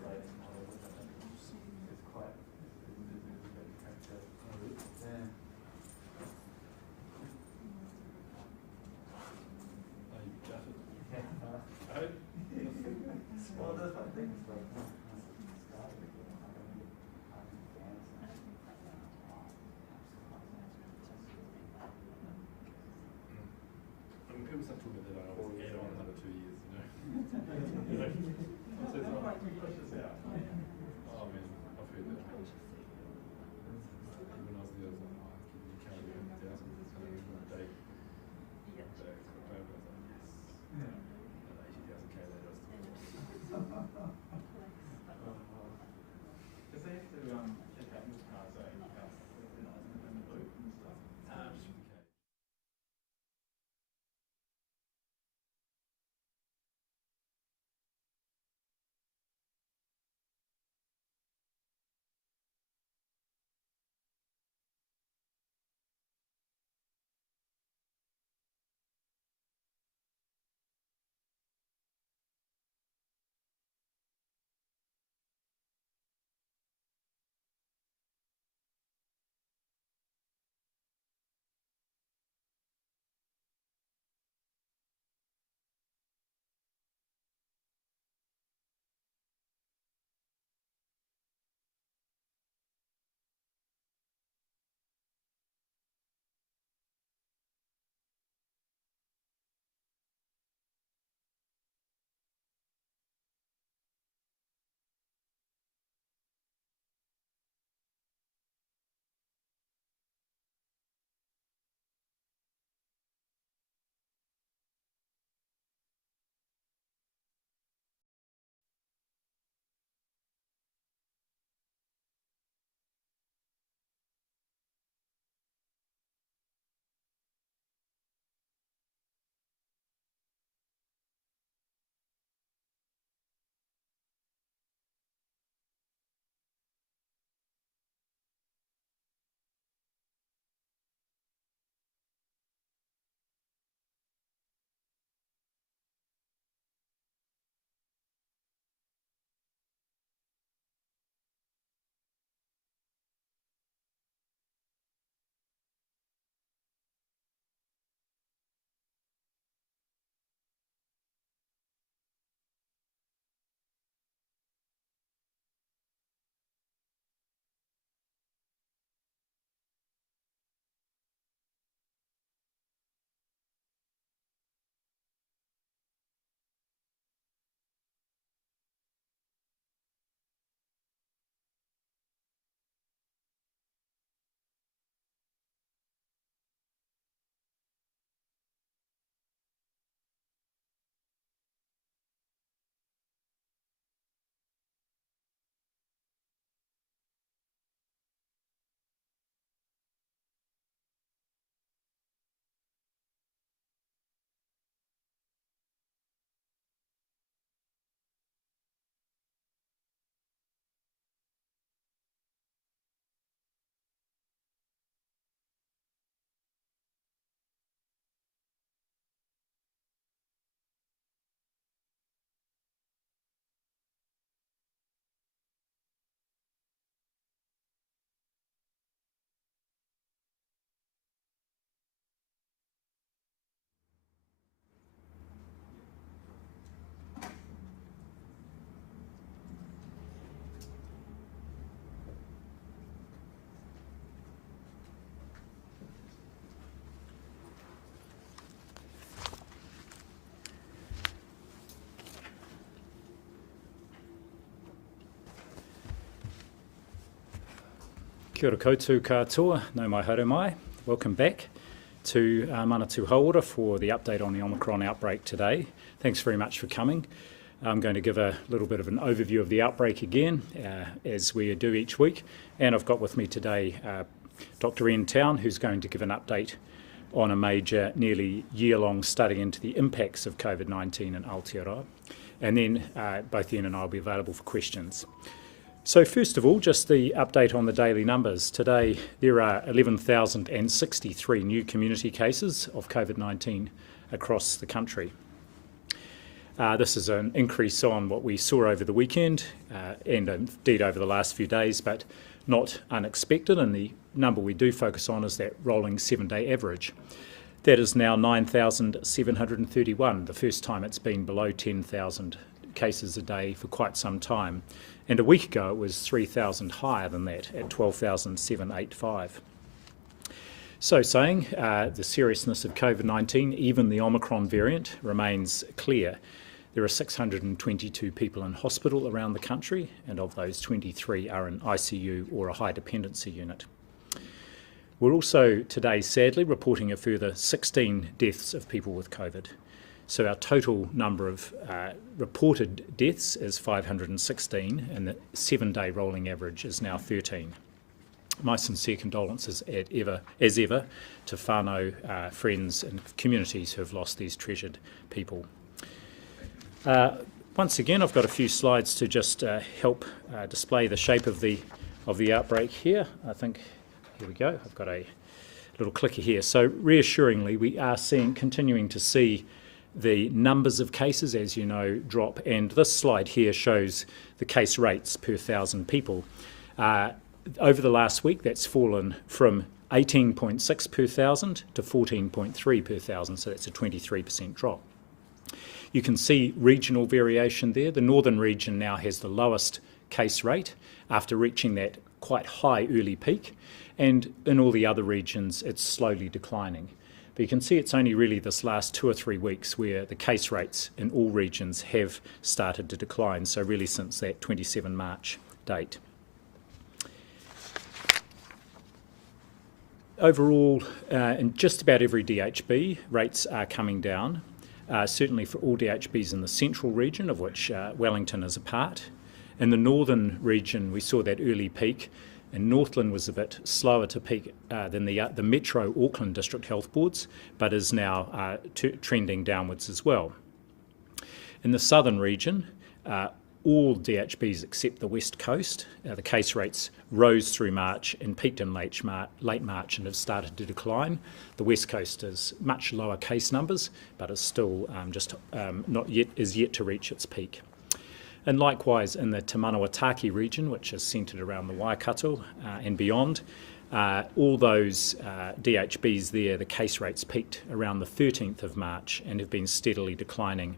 very late model, which I think is quite character. Yeah. Oh, you got it. Yeah. Oh. Well, that's my thing. It's like, People start talking about that, I always add on another 2 years, you know. You're like, what's this one? Push this out. Oh man, I've heard that. When I was there, I was like, oh, you can't do 100,000. And then one day, it's October, I was like, yes. yeah. And 80,000 later, I was still Because they have to check out your car, so in the loop and stuff. just for the case. Kia ora koutou katoa, no mai haere mai. Welcome back to Manatū Hauora for the update on the Omicron outbreak today. Thanks very much for coming. I'm going to give a little bit of an overview of the outbreak again, as we do each week. And I've got with me today Dr. Ian Town, who's going to give an update on a major, nearly year-long study into the impacts of COVID-19 in Aotearoa. And then both Ian and I will be available for questions. So first of all, just the update on the daily numbers. Today there are 11,063 new community cases of COVID-19 across the country. This is an increase on what we saw over the weekend and indeed over the last few days, but not unexpected, and the number we do focus on is that rolling 7-day average. That is now 9,731, the first time it's been below 10,000 cases a day for quite some time. And a week ago it was 3,000 higher than that at 12,785. So saying, the seriousness of COVID-19, even the Omicron variant, remains clear. There are 622 people in hospital around the country, and of those 23 are in ICU or a high dependency unit. We're also today, sadly, reporting a further 16 deaths of people with COVID. So our total number of reported deaths is 516, and the 7-day rolling average is now 13. My sincere condolences as ever to whānau, friends and communities who have lost these treasured people. Once again, I've got a few slides to just help display the shape of the outbreak here. I think, here we go, I've got a little clicker here. So reassuringly, we are continuing to see the numbers of cases, as you know, drop, and this slide here shows the case rates per 1,000 people. Over the last week, that's fallen from 18.6 per 1,000 to 14.3 per 1,000, so that's a 23% drop. You can see regional variation there. The northern region now has the lowest case rate after reaching that quite high early peak, and in all the other regions it's slowly declining. But you can see it's only really this last 2 or 3 weeks where the case rates in all regions have started to decline, so really since that 27 March date. Overall, in just about every DHB, rates are coming down, certainly for all DHBs in the central region, of which Wellington is a part. In the northern region, we saw that early peak, and Northland was a bit slower to peak than the Metro Auckland District Health Boards, but is now trending downwards as well. In the southern region, all DHBs except the West Coast, the case rates rose through March and peaked in late March and have started to decline. The West Coast is much lower case numbers, but is still yet to reach its peak. And likewise in the Te Manawataki region, which is centred around the Waikato and beyond, all those DHBs there, the case rates peaked around the 13th of March and have been steadily declining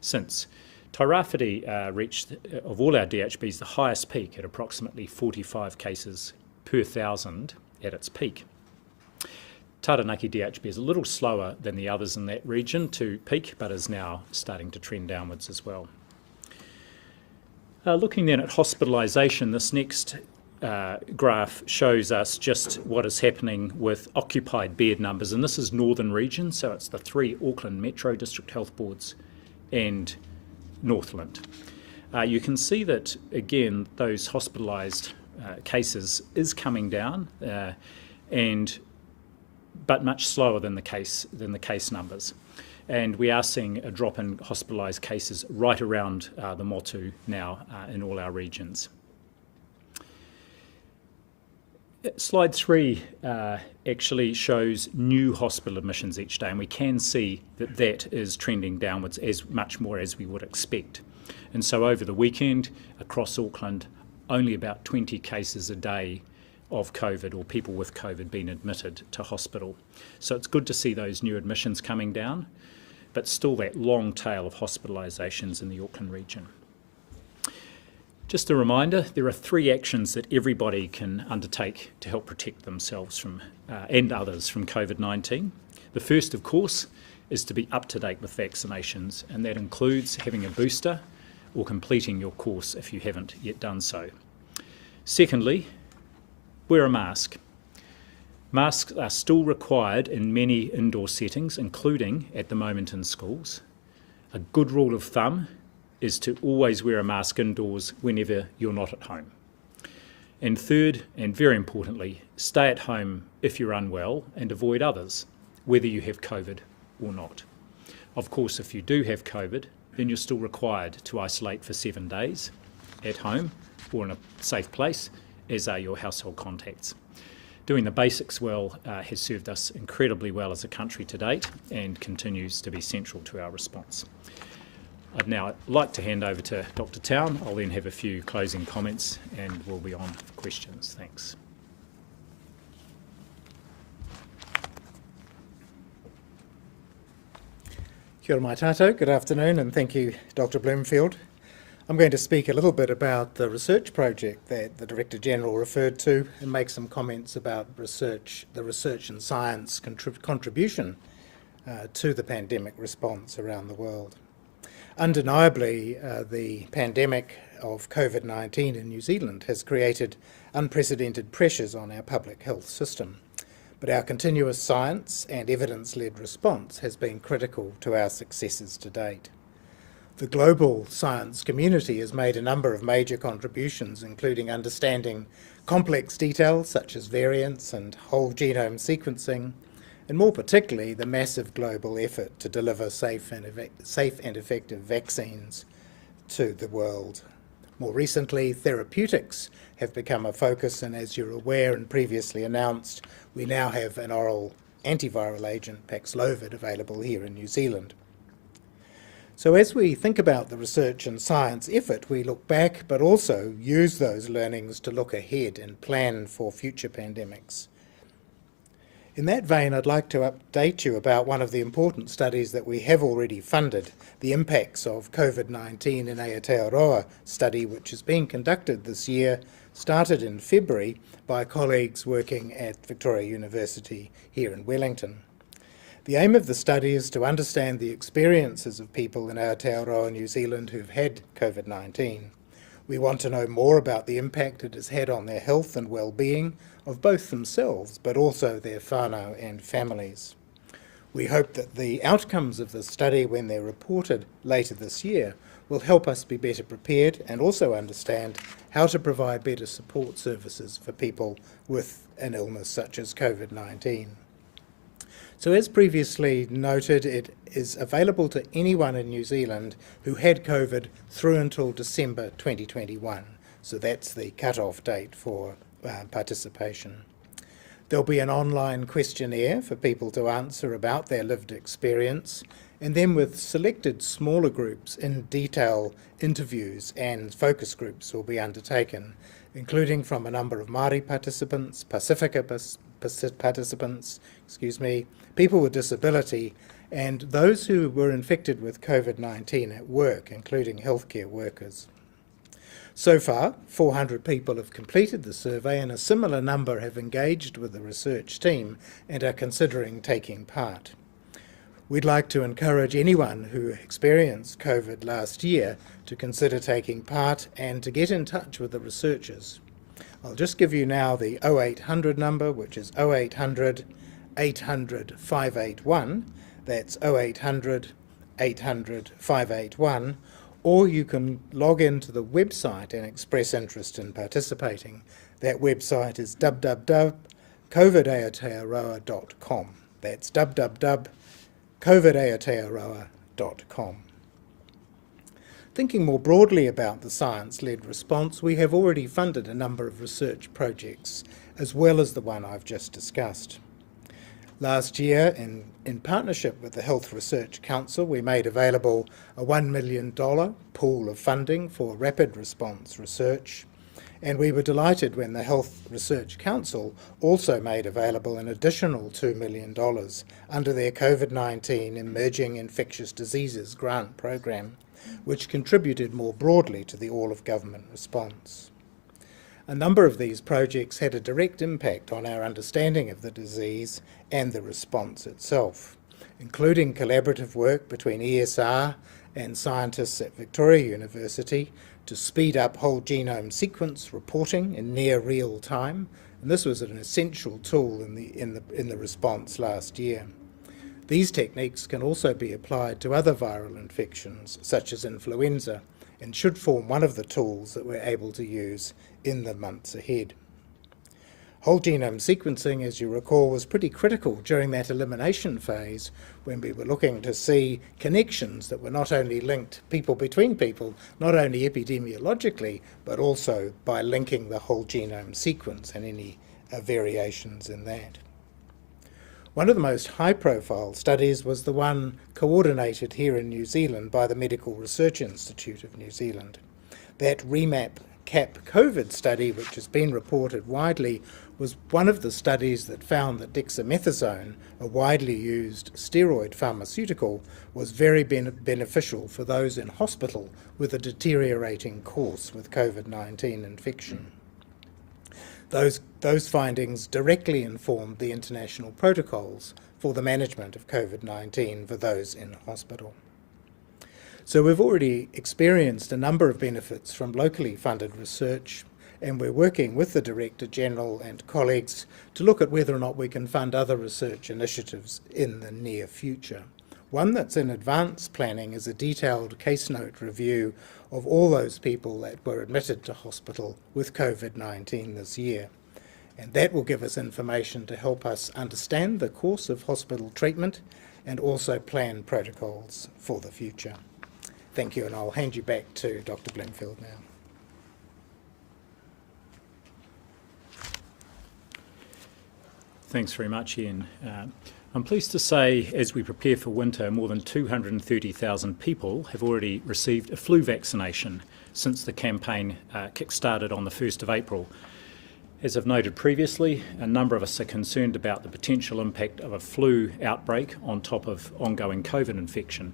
since. Tairāwhiti reached, of all our DHBs, the highest peak at approximately 45 cases per 1,000 at its peak. Taranaki DHB is a little slower than the others in that region to peak, but is now starting to trend downwards as well. Looking then at hospitalisation, this next graph shows us just what is happening with occupied bed numbers, and this is northern region, so it's the 3 Auckland Metro District Health Boards and Northland. You can see that, again, those hospitalised cases is coming down, but much slower than the case numbers. And we are seeing a drop in hospitalised cases right around the motu now in all our regions. Slide 3 actually shows new hospital admissions each day, and we can see that that is trending downwards as much more as we would expect. And so over the weekend, across Auckland, only about 20 cases a day of COVID or people with COVID being admitted to hospital. So it's good to see those new admissions coming down, but still that long tail of hospitalisations in the Auckland region. Just a reminder, there are 3 actions that everybody can undertake to help protect themselves from and others from COVID-19. The first, of course, is to be up to date with vaccinations, and that includes having a booster or completing your course if you haven't yet done so. Secondly, wear a mask. Masks are still required in many indoor settings, including at the moment in schools. A good rule of thumb is to always wear a mask indoors whenever you're not at home. And third, and very importantly, stay at home if you're unwell and avoid others, whether you have COVID or not. Of course, if you do have COVID, then you're still required to isolate for 7 days at home or in a safe place, as are your household contacts. Doing the basics well has served us incredibly well as a country to date and continues to be central to our response. I'd now like to hand over to Dr. Town. I'll then have a few closing comments and we'll be on for questions. Thanks. Kia ora mai tātou, good afternoon, and thank you, Dr. Bloomfield. I'm going to speak a little bit about the research project that the Director General referred to and make some comments about the research and science contribution to the pandemic response around the world. Undeniably, the pandemic of COVID-19 in New Zealand has created unprecedented pressures on our public health system. But our continuous science and evidence-led response has been critical to our successes to date. The global science community has made a number of major contributions, including understanding complex details such as variants and whole genome sequencing, and more particularly the massive global effort to deliver safe and effective vaccines to the world. More recently, therapeutics have become a focus, and as you're aware and previously announced, we now have an oral antiviral agent, Paxlovid, available here in New Zealand. So as we think about the research and science effort, we look back but also use those learnings to look ahead and plan for future pandemics. In that vein, I'd like to update you about one of the important studies that we have already funded, the impacts of COVID-19 in Aotearoa study, which is being conducted this year, started in February by colleagues working at Victoria University here in Wellington. The aim of the study is to understand the experiences of people in Aotearoa, New Zealand, who've had COVID-19. We want to know more about the impact it has had on their health and well-being of both themselves, but also their whānau and families. We hope that the outcomes of the study, when they're reported later this year, will help us be better prepared and also understand how to provide better support services for people with an illness such as COVID-19. So as previously noted, it is available to anyone in New Zealand who had COVID through until December 2021. So that's the cut-off date for participation. There'll be an online questionnaire for people to answer about their lived experience, and then with selected smaller groups in detail, interviews and focus groups will be undertaken, including from a number of Māori participants, Pasifika participants, people with disability, and those who were infected with COVID-19 at work, including healthcare workers. So far, 400 people have completed the survey, and a similar number have engaged with the research team and are considering taking part. We'd like to encourage anyone who experienced COVID last year to consider taking part and to get in touch with the researchers. I'll just give you now the 0800 number, which is 0800 800 581. That's 0800 800 581. Or you can log into the website and express interest in participating. That website is www.covidaotearoa.com. That's www.covidaotearoa.com. Thinking more broadly about the science-led response, we have already funded a number of research projects, as well as the one I've just discussed. Last year, in partnership with the Health Research Council, we made available a $1 million pool of funding for rapid response research, and we were delighted when the Health Research Council also made available an additional $2 million under their COVID-19 Emerging Infectious Diseases grant program, which contributed more broadly to the all-of-government response. A number of these projects had a direct impact on our understanding of the disease and the response itself, including collaborative work between ESR and scientists at Victoria University to speed up whole genome sequence reporting in near real time, and this was an essential tool in the response last year. These techniques can also be applied to other viral infections, such as influenza, and should form one of the tools that we're able to use in the months ahead. Whole genome sequencing, as you recall, was pretty critical during that elimination phase when we were looking to see connections that were not only linked people between people, not only epidemiologically, but also by linking the whole genome sequence and any variations in that. One of the most high-profile studies was the one coordinated here in New Zealand by the Medical Research Institute of New Zealand. That REMAP-CAP COVID study, which has been reported widely, was one of the studies that found that dexamethasone, a widely used steroid pharmaceutical, was very beneficial for those in hospital with a deteriorating course with COVID-19 infection. Those findings directly informed the international protocols for the management of COVID-19 for those in hospital. So we've already experienced a number of benefits from locally funded research, and we're working with the Director General and colleagues to look at whether or not we can fund other research initiatives in the near future. One that's in advanced planning is a detailed case note review of all those people that were admitted to hospital with COVID-19 this year. And that will give us information to help us understand the course of hospital treatment and also plan protocols for the future. Thank you, and I'll hand you back to Dr. Bloomfield now. Thanks very much, Ian. I'm pleased to say, as we prepare for winter, more than 230,000 people have already received a flu vaccination since the campaign kick-started on the 1st of April. As I've noted previously, a number of us are concerned about the potential impact of a flu outbreak on top of ongoing COVID infection,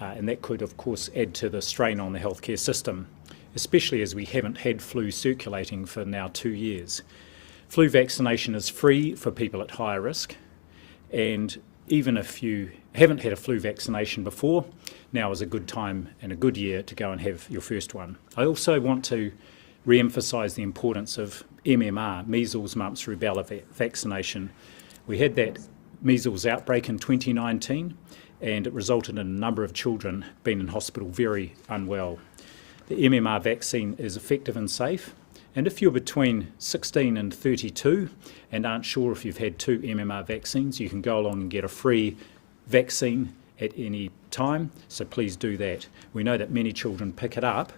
and that could, of course, add to the strain on the healthcare system, especially as we haven't had flu circulating for now 2 years. Flu vaccination is free for people at higher risk, and even if you haven't had a flu vaccination before, now is a good time and a good year to go and have your first one. I also want to re-emphasise the importance of MMR, measles, mumps, rubella vaccination. We had that measles outbreak in 2019, and it resulted in a number of children being in hospital very unwell. The MMR vaccine is effective and safe, and if you're between 16 and 32 and aren't sure if you've had 2 MMR vaccines, you can go along and get a free vaccine at any time, so please do that. We know that many children pick it up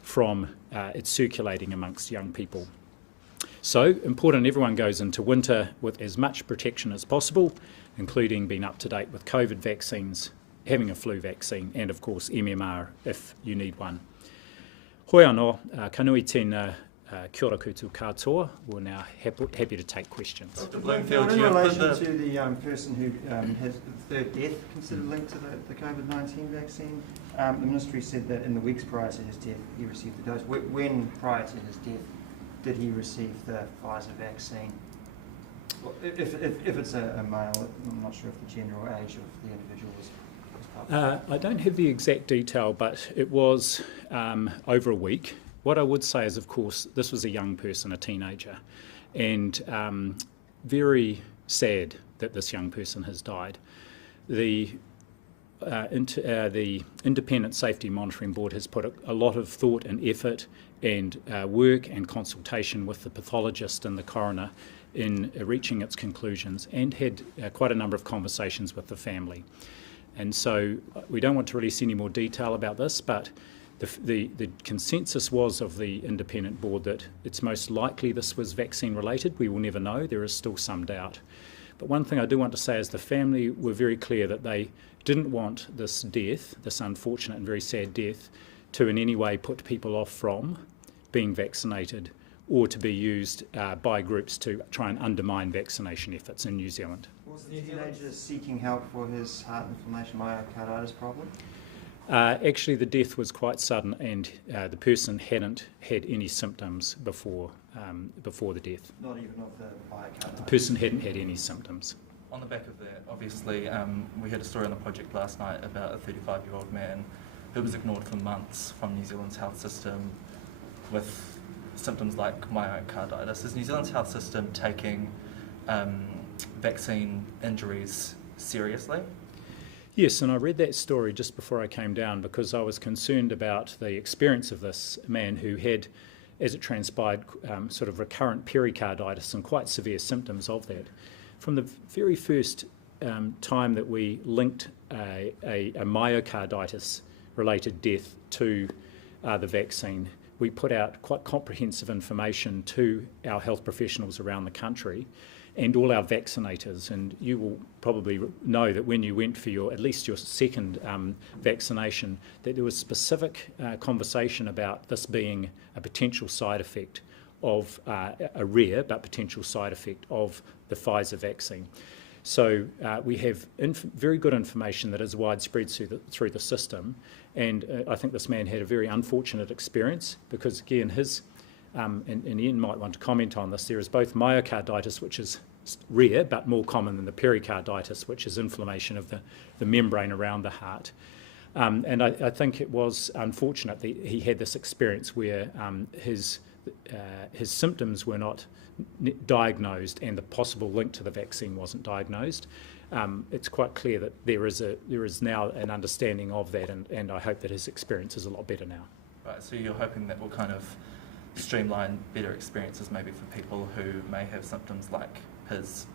from it circulating amongst young people. So important everyone goes into winter with as much protection as possible, including being up to date with COVID vaccines, having a flu vaccine, and of course MMR if you need one. Hoi anō, ka nui tēnā, kia ora koutou katoa. We're now happy to take questions. Dr. Bloomfield, in relation to the person who has the third death considered linked to the COVID-19 vaccine, the Ministry said that in the weeks prior to his death he received the dose. When prior to his death did he receive the Pfizer vaccine? Well, if it's a male, I'm not sure if the general age of the individual was published. I don't have the exact detail, but it was over a week. What I would say is, of course, this was a young person, a teenager, and very sad that this young person has died. The Independent Safety Monitoring Board has put a lot of thought and effort and work and consultation with the pathologist and the coroner in reaching its conclusions, and had quite a number of conversations with the family. And so we don't want to release any more detail about this, but the consensus was of the independent board that it's most likely this was vaccine related. We will never know. There is still some doubt. But one thing I do want to say is the family were very clear that they didn't want this death, this unfortunate and very sad death, to in any way put people off from being vaccinated or to be used by groups to try and undermine vaccination efforts in New Zealand. Was the teenager seeking help for his heart inflammation myocarditis problem? Actually, the death was quite sudden, and the person hadn't had any symptoms before the death. Not even of the myocarditis? The person hadn't had any symptoms. On the back of that, obviously, we had a story on the project last night about a 35-year-old man who was ignored for months from New Zealand's health system with symptoms like myocarditis. Is New Zealand's health system taking vaccine injuries seriously? Yes, and I read that story just before I came down because I was concerned about the experience of this man who had, as it transpired, sort of recurrent pericarditis and quite severe symptoms of that. From the very first time that we linked a myocarditis-related death to the vaccine, we put out quite comprehensive information to our health professionals around the country, and all our vaccinators. And you will probably know that when you went for at least your second vaccination, that there was specific conversation about this being a potential side effect of a rare but potential side effect of the Pfizer vaccine. So we have very good information that is widespread through the system, and I think this man had a very unfortunate experience because, again, and Ian might want to comment on this, there is both myocarditis, which is rare but more common than the pericarditis, which is inflammation of the membrane around the heart. And I think it was unfortunate that he had this experience where his symptoms were not diagnosed and the possible link to the vaccine wasn't diagnosed. It's quite clear that there is now an understanding of that, and I hope that his experience is a lot better now. Right, so you're hoping that will kind of streamline better experiences maybe for people who may have symptoms like his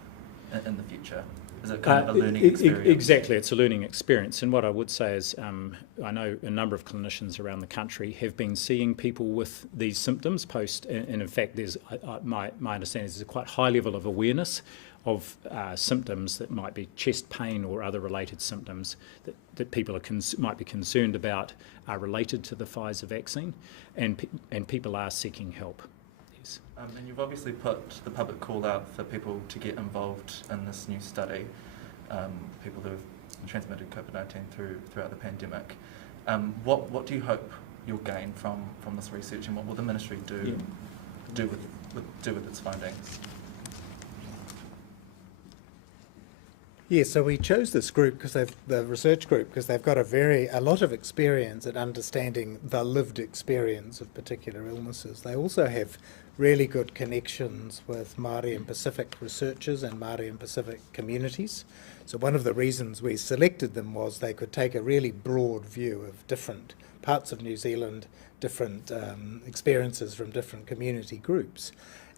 in the future? Is it kind of a learning experience? Exactly, it's a learning experience. And what I would say is I know a number of clinicians around the country have been seeing people with these symptoms post, and in fact there's my understanding is there's a quite high level of awareness of symptoms that might be chest pain or other related symptoms that people might be concerned about are related to the Pfizer vaccine, and people are seeking help. Yes. And you've obviously put the public call out for people to get involved in this new study, people who have transmitted COVID-19 throughout the pandemic. What do you hope you'll gain from this research, and what will the ministry do with its findings? Yeah, so we chose this group the research group, because they've got a lot of experience at understanding the lived experience of particular illnesses. They also have really good connections with Māori and Pacific researchers and Māori and Pacific communities. So one of the reasons we selected them was they could take a really broad view of different parts of New Zealand, different experiences from different community groups,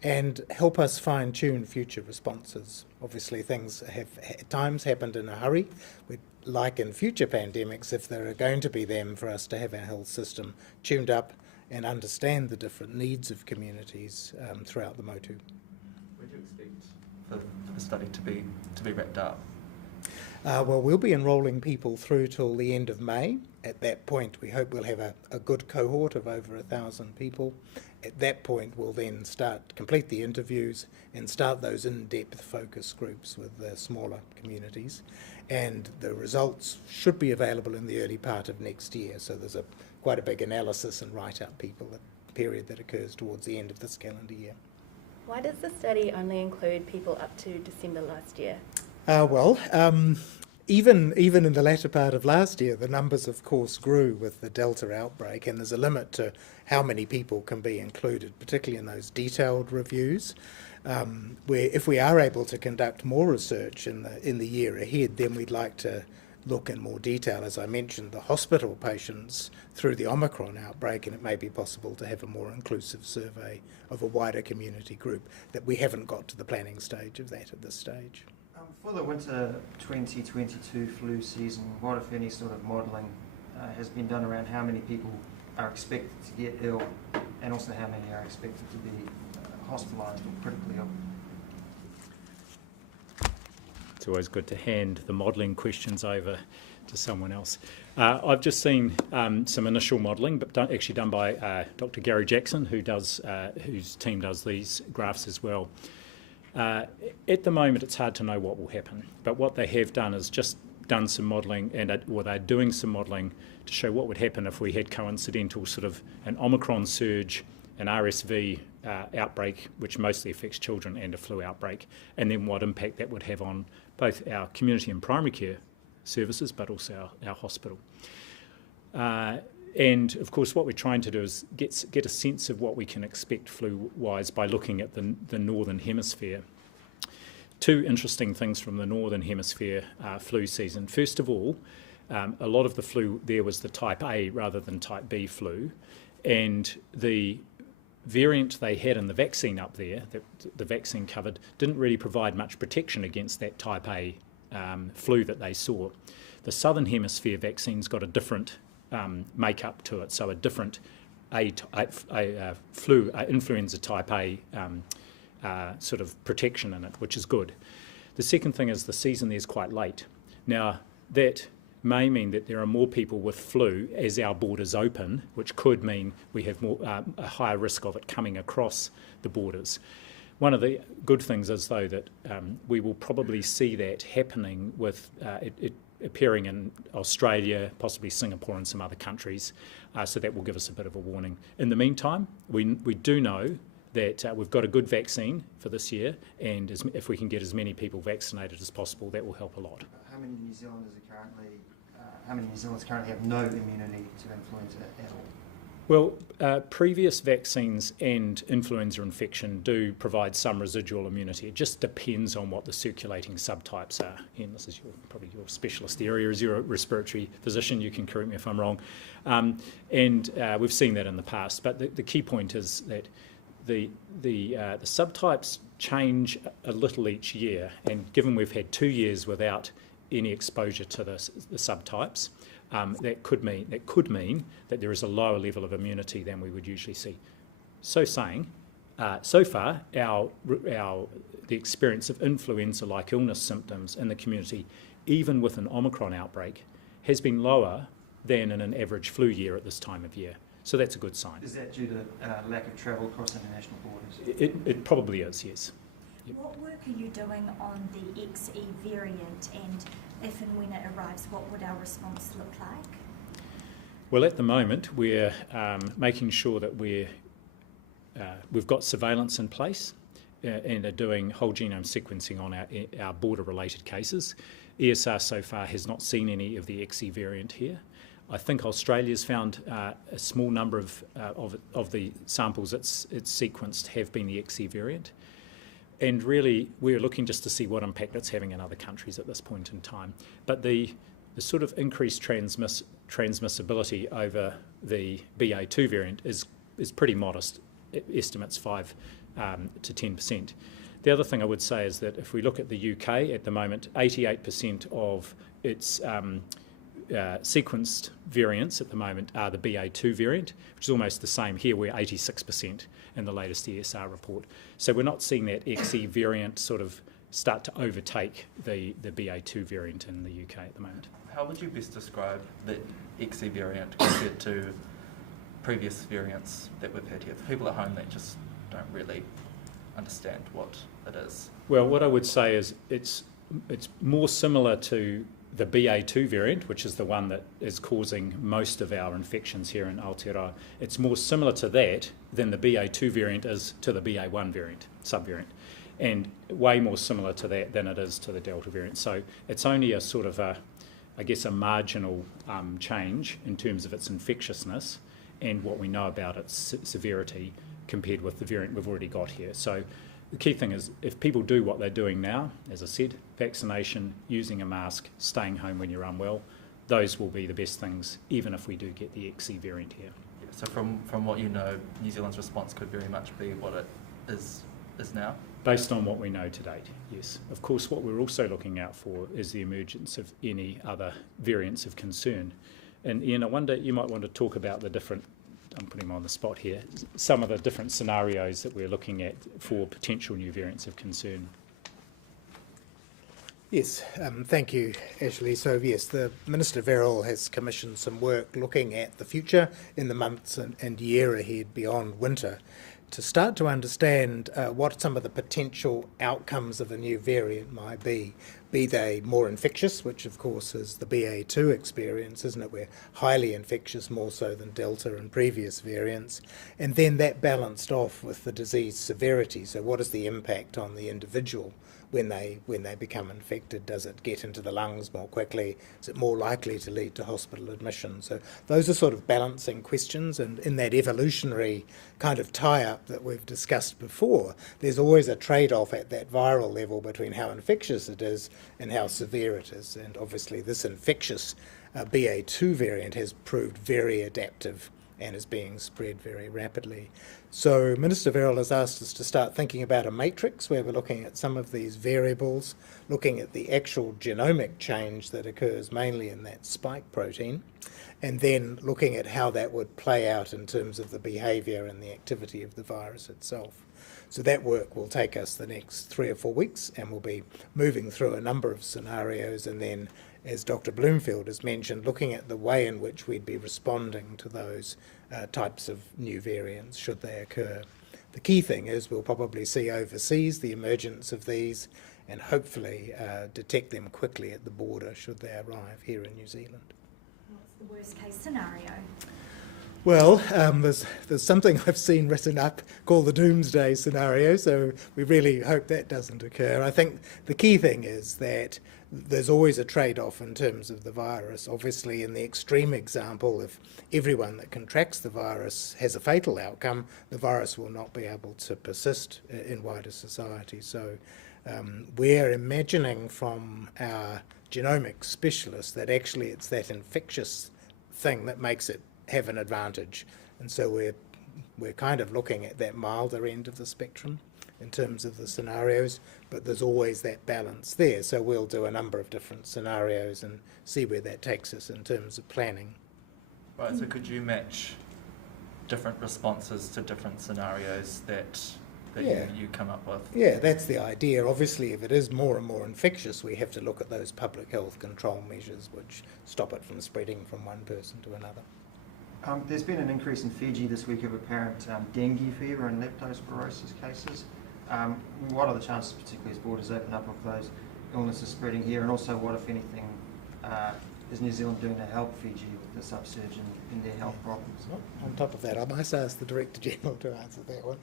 and help us fine-tune future responses. Obviously things have at times happened in a hurry. We'd like in future pandemics, if there are going to be them, for us to have our health system tuned up and understand the different needs of communities throughout the motu. When do you expect for the study to be wrapped up? Well, we'll be enrolling people through till the end of May. At that point, we hope we'll have a good cohort of over 1,000 people. At that point, we'll then complete the interviews and start those in-depth focus groups with the smaller communities. And the results should be available in the early part of next year. So there's quite a big analysis and write-up period that occurs towards the end of this calendar year. Why does the study only include people up to December last year? Even in the latter part of last year, the numbers, of course, grew with the Delta outbreak, and there's a limit to how many people can be included, particularly in those detailed reviews. Where if we are able to conduct more research in the year ahead, then we'd like to look in more detail, as I mentioned, the hospital patients through the Omicron outbreak, and it may be possible to have a more inclusive survey of a wider community group. That we haven't got to the planning stage of that at this stage. For the winter 2022 flu season, what, if any, sort of modelling has been done around how many people are expected to get ill, and also how many are expected to be hospitalised or critically ill? It's always good to hand the modelling questions over to someone else. I've just seen some initial modelling, but actually done by Dr. Gary Jackson, whose team does these graphs as well. At the moment, it's hard to know what will happen, but what they have done is just done some modelling, or they're doing some modelling to show what would happen if we had coincidental sort of an Omicron surge, an RSV outbreak, which mostly affects children, and a flu outbreak, and then what impact that would have on both our community and primary care services, but also our hospital. And of course, what we're trying to do is get a sense of what we can expect flu-wise by looking at the Northern Hemisphere. Two interesting things from the Northern Hemisphere flu season. First of all, a lot of the flu there was the type A rather than type B flu, and the variant they had in the vaccine up there, that the vaccine covered, didn't really provide much protection against that type A flu that they saw. The Southern Hemisphere vaccine's got a different makeup to it, so a different influenza type A sort of protection in it, which is good. The second thing is the season is quite late. Now, that may mean that there are more people with flu as our borders open, which could mean we have more, a higher risk of it coming across the borders. One of the good things is, though, that we will probably see that happening with it appearing in Australia, possibly Singapore and some other countries, so that will give us a bit of a warning. In the meantime, we do know that we've got a good vaccine for this year, and if we can get as many people vaccinated as possible, that will help a lot. How many New Zealanders currently have no immunity to influenza at all? Well, previous vaccines and influenza infection do provide some residual immunity. It just depends on what the circulating subtypes are. And this is probably your specialist area as you're a respiratory physician. You can correct me if I'm wrong. We've seen that in the past. But the key point is that the subtypes change a little each year. And given we've had 2 years without any exposure to the subtypes, that could mean that there is a lower level of immunity than we would usually see. So saying, so far, the experience of influenza-like illness symptoms in the community, even with an Omicron outbreak, has been lower than in an average flu year at this time of year. So that's a good sign. Is that due to lack of travel across international borders? It probably is, yes. Yep. What work are you doing on the XE variant, and if and when it arrives, what would our response look like? Well, at the moment, we're making sure that we've got surveillance in place and are doing whole genome sequencing on our border-related cases. ESR so far has not seen any of the XE variant here. I think Australia's found a small number of the samples it's sequenced have been the XE variant. And really, we're looking just to see what impact it's having in other countries at this point in time. But the sort of increased transmissibility over the BA2 variant is pretty modest. Estimates 5 to 10%. The other thing I would say is that if we look at the UK at the moment, 88% of its sequenced variants at the moment are the BA2 variant, which is almost the same here. We're 86% in the latest ESR report. So we're not seeing that XE variant sort of start to overtake the BA2 variant in the UK at the moment. How would you best describe the XE variant compared to previous variants that we've had here? For people at home that just don't really understand what it is. Well, what I would say is it's more similar to the BA2 variant, which is the one that is causing most of our infections here in Aotearoa. It's more similar to that than the BA2 variant is to the BA1 variant, subvariant, and way more similar to that than it is to the Delta variant. So it's only a sort of a marginal change in terms of its infectiousness and what we know about its severity compared with the variant we've already got here. So the key thing is, if people do what they're doing now, as I said, vaccination, using a mask, staying home when you're unwell, those will be the best things, even if we do get the XE variant here. Yeah, so from what you know, New Zealand's response could very much be what it is now? Based on what we know to date, yes. Of course, what we're also looking out for is the emergence of any other variants of concern. And Ian, I wonder, you might want to talk about the different, I'm putting them on the spot here, some of the different scenarios that we're looking at for potential new variants of concern. Yes, thank you, Ashley. So yes, the Minister Verrill has commissioned some work looking at the future in the months and year ahead beyond winter to start to understand what some of the potential outcomes of a new variant might be they more infectious, which of course is the BA2 experience, isn't it? We're highly infectious, more so than Delta and previous variants, and then that balanced off with the disease severity. So what is the impact on the individual when they become infected? Does it get into the lungs more quickly? Is it more likely to lead to hospital admission? So those are sort of balancing questions, and in that evolutionary kind of tie-up that we've discussed before, there's always a trade-off at that viral level between how infectious it is and how severe it is. And obviously this infectious BA2 variant has proved very adaptive and is being spread very rapidly. So Minister Verrill has asked us to start thinking about a matrix where we're looking at some of these variables, looking at the actual genomic change that occurs mainly in that spike protein, and then looking at how that would play out in terms of the behaviour and the activity of the virus itself. So that work will take us the next 3 or 4 weeks, and we'll be moving through a number of scenarios, and then, as Dr. Bloomfield has mentioned, looking at the way in which we'd be responding to those types of new variants should they occur. The key thing is we'll probably see overseas the emergence of these, and hopefully detect them quickly at the border should they arrive here in New Zealand. What's the worst case scenario? Well, there's something I've seen written up called the doomsday scenario, so we really hope that doesn't occur. I think the key thing is that there's always a trade-off in terms of the virus. Obviously, in the extreme example, if everyone that contracts the virus has a fatal outcome, the virus will not be able to persist in wider society. So we're imagining from our genomic specialists that actually it's that infectious thing that makes it have an advantage, and so we're kind of looking at that milder end of the spectrum in terms of the scenarios, but there's always that balance there. So we'll do a number of different scenarios and see where that takes us in terms of planning. Right, so could you match different responses to different scenarios that you come up with? Yeah, that's the idea. Obviously, if it is more and more infectious, we have to look at those public health control measures which stop it from spreading from one person to another. There's been an increase in Fiji this week of apparent dengue fever and leptospirosis cases. What are the chances, particularly as borders open up, of those illnesses spreading here? And also, what, if anything, is New Zealand doing to help Fiji with this upsurge in their health problems? On top of that, I must ask the Director General to answer that one.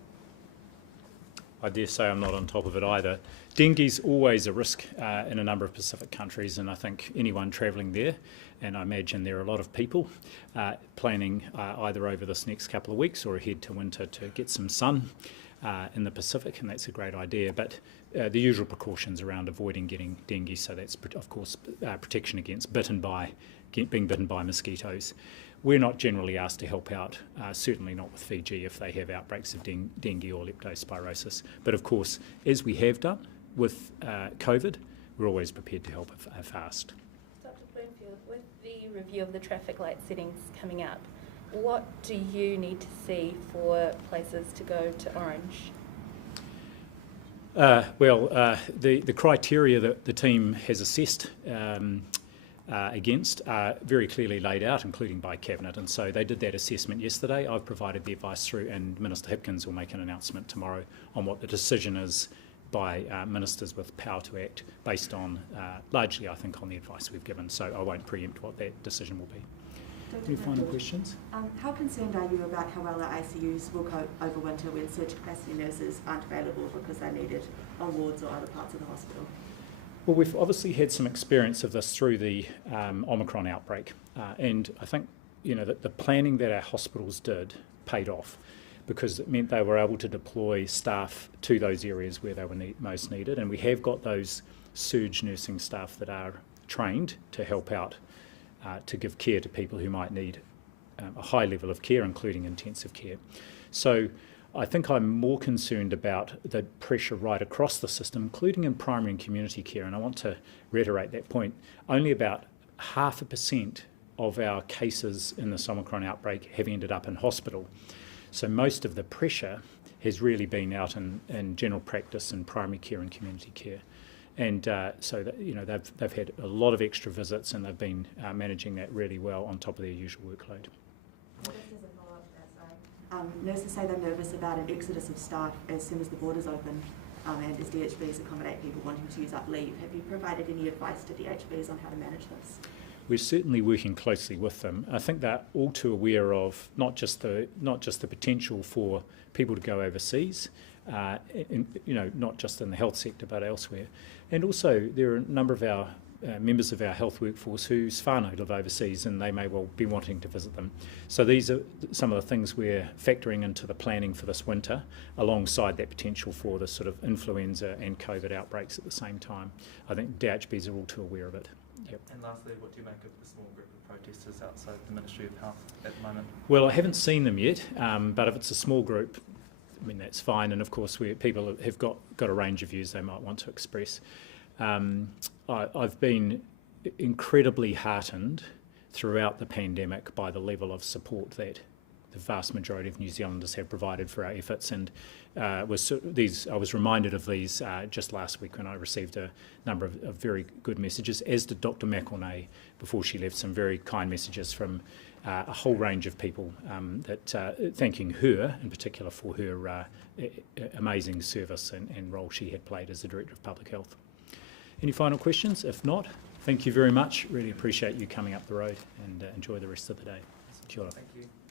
I dare say I'm not on top of it either. Dengue's always a risk in a number of Pacific countries, and I think anyone travelling there, and I imagine there are a lot of people planning either over this next couple of weeks or ahead to winter to get some sun in the Pacific, and that's a great idea. But the usual precautions around avoiding getting dengue, so that's of course protection against being bitten by mosquitoes. We're not generally asked to help out, certainly not with Fiji if they have outbreaks of dengue or leptospirosis. But of course, as we have done with COVID, we're always prepared to help fast. Dr. Bloomfield, with the review of the traffic light settings coming up, what do you need to see for places to go to orange? The criteria that the team has assessed against are very clearly laid out, including by Cabinet, and so they did that assessment yesterday. I've provided the advice through, and Minister Hipkins will make an announcement tomorrow on what the decision is by ministers with power to act, based on largely, I think, on the advice we've given, so I won't preempt what that decision will be. Any final questions? How concerned are you about how well our ICUs will cope over winter when surge capacity nurses aren't available because they're needed on wards or other parts of the hospital? Well, we've obviously had some experience of this through the Omicron outbreak, and I think that the planning that our hospitals did paid off, because it meant they were able to deploy staff to those areas where they were most needed, and we have got those surge nursing staff that are trained to help out to give care to people who might need a high level of care, including intensive care. So I think I'm more concerned about the pressure right across the system, including in primary and community care, and I want to reiterate that point. Only about 0.5% of our cases in this Omicron outbreak have ended up in hospital. So most of the pressure has really been out in general practice and primary care and community care. And so that, they've had a lot of extra visits, and they've been managing that really well on top of their usual workload. Nurses say they're nervous about an exodus of staff as soon as the borders open, and as DHBs accommodate people wanting to use up leave. Have you provided any advice to DHBs on how to manage this? We're certainly working closely with them. I think they're all too aware of not just the potential for people to go overseas, not just in the health sector but elsewhere. And also there are a number of our members of our health workforce whose whānau live overseas, and they may well be wanting to visit them. So these are some of the things we're factoring into the planning for this winter, alongside that potential for the sort of influenza and COVID outbreaks at the same time. I think DHBs are all too aware of it. Yep. And lastly, what do you make of the small group of protesters outside the Ministry of Health at the moment? Well, I haven't seen them yet, but if it's a small group, I mean, that's fine. And of course, people have got a range of views they might want to express. I've been incredibly heartened throughout the pandemic by the level of support that the vast majority of New Zealanders have provided for our efforts, and I was reminded of these just last week when I received a number of very good messages, as did Dr. McElnay before she left, some very kind messages from a whole range of people thanking her in particular for her amazing service and role she had played as the Director of Public Health. Any final questions? If not, thank you very much. Really appreciate you coming up the road, and enjoy the rest of the day. Kia ora. Thank you.